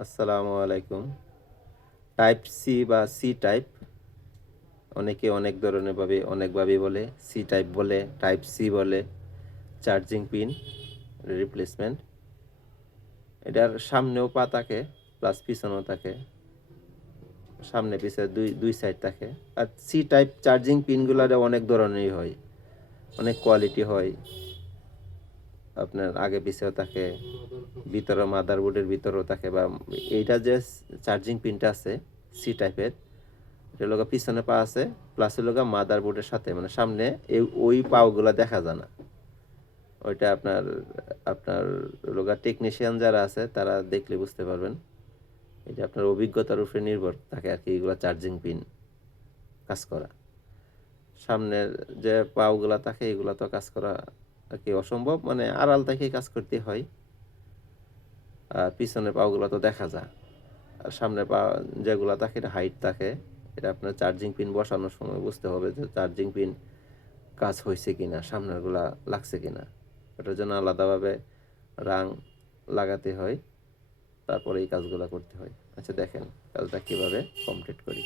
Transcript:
আসসালামু আলাইকুম। Type C বা সি টাইপ অনেকে অনেক ধরনের অনেকভাবে বলে। সি টাইপ বলে, টাইপ সি বলে, চার্জিং পিন রিপ্লেসমেন্ট। এটার সামনেও পা থাকে, প্লাস পিছনেও থাকে। সামনে পিছে দুই দুই সাইড থাকে। আর সি টাইপ চার্জিং পিনগুলো অনেক ধরনেরই হয়, অনেক কোয়ালিটি হয়। আপনার আগে পিছেও থাকে, ভিতরে মাদারবোর্ডের ভিতরেও থাকে। বা এইটা যে চার্জিং পিনটা আছে সি টাইপের, এটা লোক পিছনে পা আছে, প্লাস লোক মাদারবোর্ডের সাথে, মানে সামনে ওই পাওগুলা দেখা যায় না। ওইটা আপনার আপনার লোকা টেকনিশিয়ান যারা আছে তারা দেখলে বুঝতে পারবেন। এটা আপনার অভিজ্ঞতার উপরে নির্ভর থাকে আর কি, এগুলো চার্জিং পিন কাজ করা। সামনের যে পাওগুলা থাকে এগুলা তো কাজ করা আর কি অসম্ভব, মানে আড়াল থেকে কাজ করতে হয়। আর পিছনের পাওগুলা তো দেখা যায়। আর সামনের পা যেগুলা থাকে এটা হাইট থাকে। এটা আপনার চার্জিং পিন বসানোর সময় বুঝতে হবে যে চার্জিং পিন কাজ হয়েছে কিনা, সামনেরগুলা লাগছে কিনা। এটার জন্য আলাদাভাবে রাং লাগাতে হয়, তারপরে এই কাজগুলো করতে হয়। আচ্ছা দেখেন কাজটা কীভাবে কমপ্লিট করি।